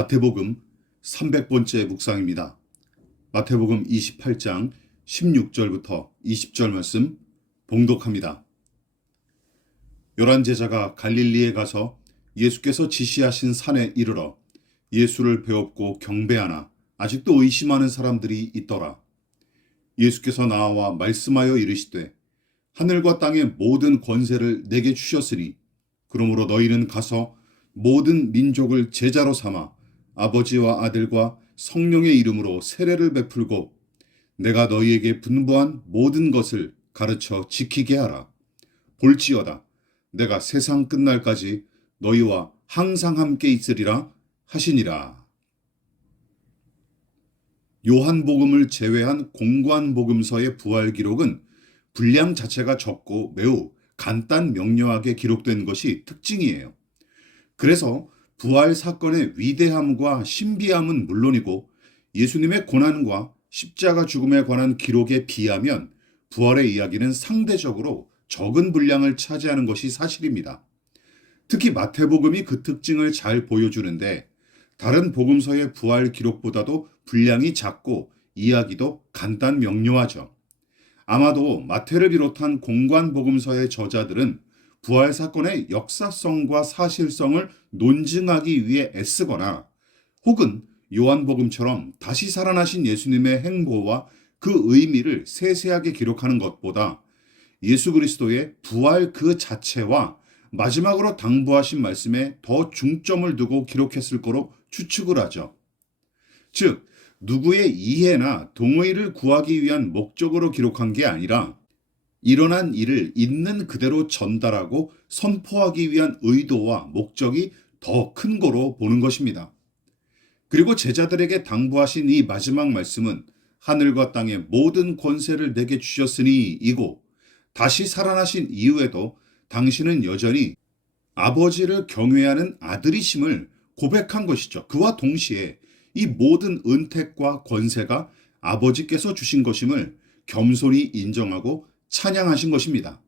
마태복음 300번째 묵상입니다. 마태복음 28장 16절부터 20절 말씀 봉독합니다. 열한 제자가 갈릴리에 가서 예수께서 지시하신 산에 이르러 예수를 배웠고 경배하나 아직도 의심하는 사람들이 있더라. 예수께서 나와 말씀하여 이르시되 하늘과 땅의 모든 권세를 내게 주셨으니 그러므로 너희는 가서 모든 민족을 제자로 삼아 아버지와 아들과 성령의 이름으로 세례를 베풀고 내가 너희에게 분부한 모든 것을 가르쳐 지키게 하라. 볼지어다. 내가 세상 끝날까지 너희와 항상 함께 있으리라 하시니라. 요한복음을 제외한 공관 복음서의 부활 기록은 분량 자체가 적고 매우 간단 명료하게 기록된 것이 특징이에요. 그래서 부활 사건의 위대함과 신비함은 물론이고 예수님의 고난과 십자가 죽음에 관한 기록에 비하면 부활의 이야기는 상대적으로 적은 분량을 차지하는 것이 사실입니다. 특히 마태복음이 그 특징을 잘 보여주는데 다른 복음서의 부활 기록보다도 분량이 작고 이야기도 간단 명료하죠. 아마도 마태를 비롯한 공관 복음서의 저자들은 부활 사건의 역사성과 사실성을 논증하기 위해 애쓰거나 혹은 요한복음처럼 다시 살아나신 예수님의 행보와 그 의미를 세세하게 기록하는 것보다 예수 그리스도의 부활 그 자체와 마지막으로 당부하신 말씀에 더 중점을 두고 기록했을 거로 추측을 하죠. 즉, 누구의 이해나 동의를 구하기 위한 목적으로 기록한 게 아니라 일어난 일을 있는 그대로 전달하고 선포하기 위한 의도와 목적이 더 큰 거로 보는 것입니다. 그리고 제자들에게 당부하신 이 마지막 말씀은 하늘과 땅의 모든 권세를 내게 주셨으니 이고 다시 살아나신 이후에도 당신은 여전히 아버지를 경외하는 아들이심을 고백한 것이죠. 그와 동시에 이 모든 은택과 권세가 아버지께서 주신 것임을 겸손히 인정하고 찬양하신 것입니다.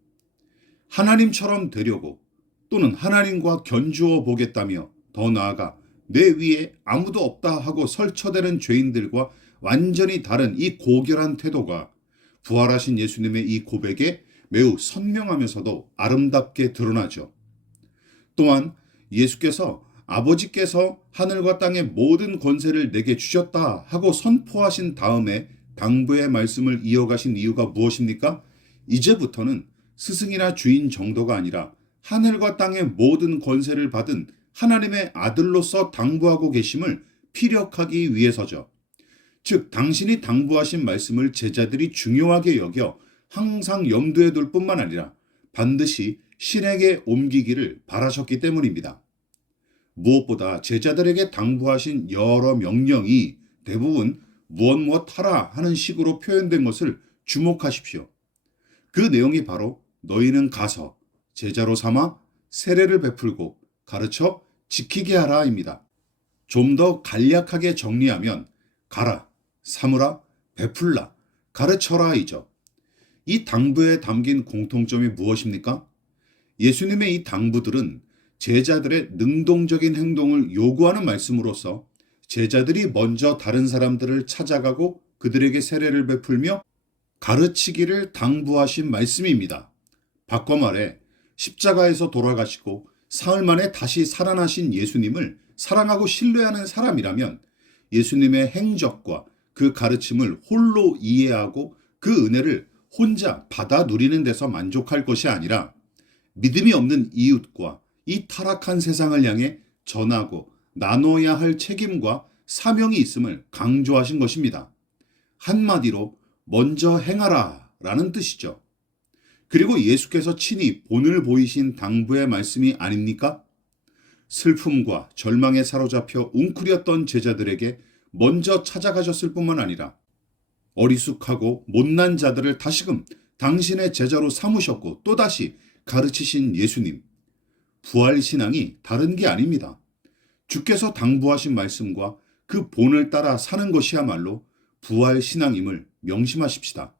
하나님처럼 되려고 또는 하나님과 견주어 보겠다며 더 나아가 내 위에 아무도 없다 하고 설쳐대는 죄인들과 완전히 다른 이 고결한 태도가 부활하신 예수님의 이 고백에 매우 선명하면서도 아름답게 드러나죠. 또한 예수께서 아버지께서 하늘과 땅의 모든 권세를 내게 주셨다 하고 선포하신 다음에 당부의 말씀을 이어가신 이유가 무엇입니까? 이제부터는 스승이나 주인 정도가 아니라 하늘과 땅의 모든 권세를 받은 하나님의 아들로서 당부하고 계심을 피력하기 위해서죠. 즉, 당신이 당부하신 말씀을 제자들이 중요하게 여겨 항상 염두에 둘 뿐만 아니라 반드시 신에게 옮기기를 바라셨기 때문입니다. 무엇보다 제자들에게 당부하신 여러 명령이 대부분 무엇 무엇 하라 하는 식으로 표현된 것을 주목하십시오. 그 내용이 바로 너희는 가서 제자로 삼아 세례를 베풀고 가르쳐 지키게 하라입니다. 좀 더 간략하게 정리하면 가라, 삼으라, 베풀라, 가르쳐라이죠. 이 당부에 담긴 공통점이 무엇입니까? 예수님의 이 당부들은 제자들의 능동적인 행동을 요구하는 말씀으로서 제자들이 먼저 다른 사람들을 찾아가고 그들에게 세례를 베풀며 가르치기를 당부하신 말씀입니다. 바꿔 말해 십자가에서 돌아가시고 사흘 만에 다시 살아나신 예수님을 사랑하고 신뢰하는 사람이라면 예수님의 행적과 그 가르침을 홀로 이해하고 그 은혜를 혼자 받아 누리는 데서 만족할 것이 아니라 믿음이 없는 이웃과 이 타락한 세상을 향해 전하고 나눠야 할 책임과 사명이 있음을 강조하신 것입니다. 한마디로 먼저 행하라 라는 뜻이죠. 그리고 예수께서 친히 본을 보이신 당부의 말씀이 아닙니까? 슬픔과 절망에 사로잡혀 웅크렸던 제자들에게 먼저 찾아가셨을 뿐만 아니라 어리숙하고 못난 자들을 다시금 당신의 제자로 삼으셨고 또다시 가르치신 예수님. 부활 신앙이 다른 게 아닙니다. 주께서 당부하신 말씀과 그 본을 따라 사는 것이야말로 부활 신앙임을 명심하십시다.